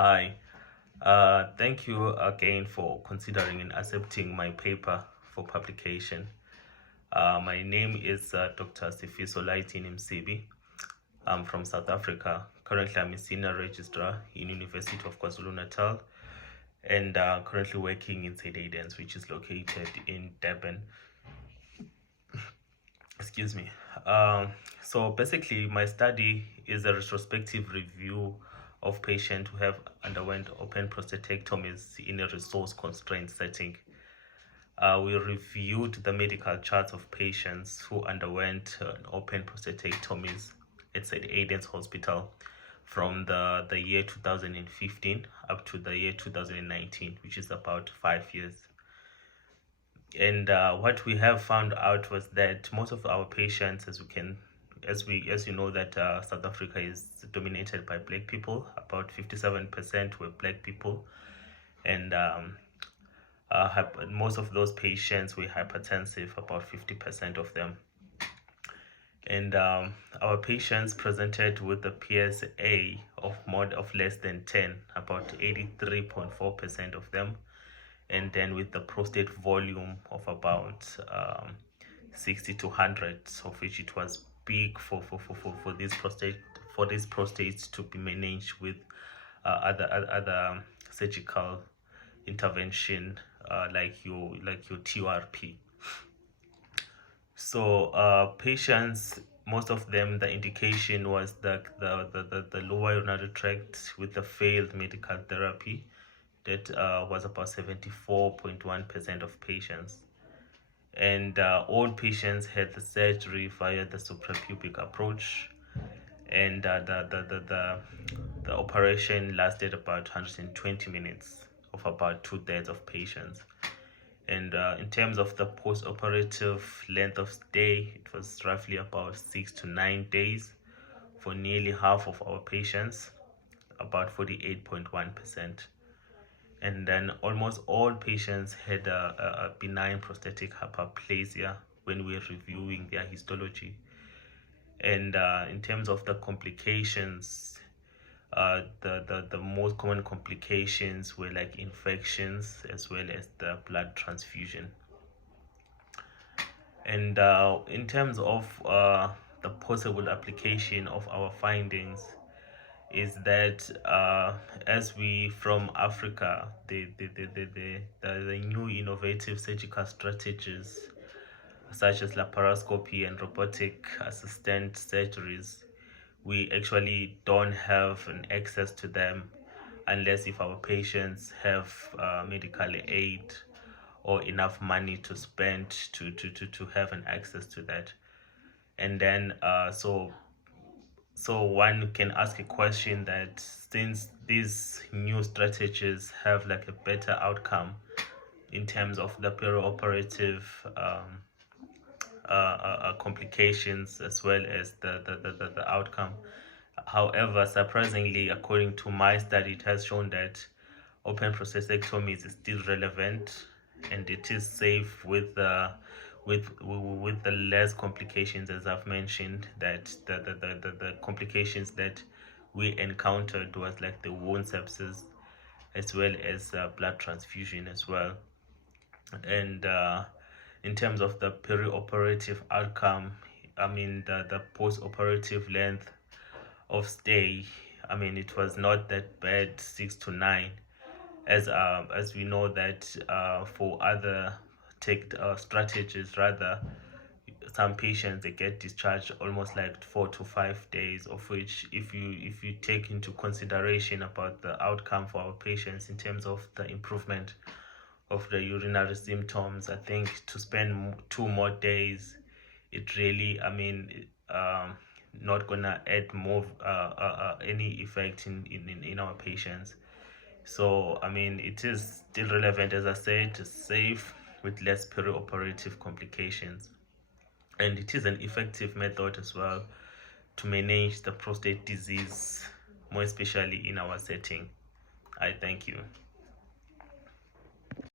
Hi, thank you again for considering and accepting my paper for publication. My name is Dr. Sifiso Laitin Msibi. I'm from South Africa. Currently, I'm a senior registrar in University of KwaZulu-Natal and currently working in St. Aidan's, which is located in Durban. Excuse me. So basically, my study is a retrospective review of patients who have underwent open prostatectomies in a resource-constrained setting. We reviewed the medical charts of patients who underwent open prostatectomies at St. Aidan's Hospital from the year 2015 up to the year 2019, which is about 5 years. And what we have found out was that most of our patients, as you know, that South Africa is dominated by black people. About 57% were black people, and most of those patients were hypertensive, about 50% of them. And our patients presented with a PSA of less than 10, about 83.4% of them, and then with the prostate volume of about 60 to 100, of which it was big for this prostate to be managed with other surgical intervention like your TURP. So patients, most of them, the indication was the lower urinary tract with the failed medical therapy. That was about 74.1% of patients. And all patients had the surgery via the suprapubic approach, and the operation lasted about 120 minutes of about 2/3 of patients. And in terms of the post-operative length of stay, it was roughly about 6 to 9 days for nearly half of our patients, about 48.1%. And then almost all patients had a benign prostatic hyperplasia when we're reviewing their histology. And in terms of the complications, the most common complications were like infections as well as the blood transfusion. And in terms of the possible application of our findings, is that as we from Africa, the new innovative surgical strategies such as laparoscopy and robotic assistant surgeries, we actually don't have an access to them unless if our patients have medical aid or enough money to spend to have an access to that. And then so one can ask a question that since these new strategies have like a better outcome in terms of the perioperative complications as well as the outcome. However, surprisingly, according to my study, it has shown that open prostatectomies is still relevant and it is safe with the less complications, as I've mentioned. That the complications that we encountered was like the wound sepsis as well as blood transfusion as well. And in terms of the perioperative outcome, I mean the post-operative length of stay, I mean it was not that bad, 6 to 9, as we know that for other strategies, rather, some patients, they get discharged almost like 4 to 5 days, of which if you take into consideration about the outcome for our patients in terms of the improvement of the urinary symptoms, I think to spend 2 more days, it really, I mean, not gonna add more any effect in our patients. So I mean, it is still relevant, as I said, safe with less perioperative complications, and it is an effective method as well to manage the prostate disease, more especially in our setting. I thank you.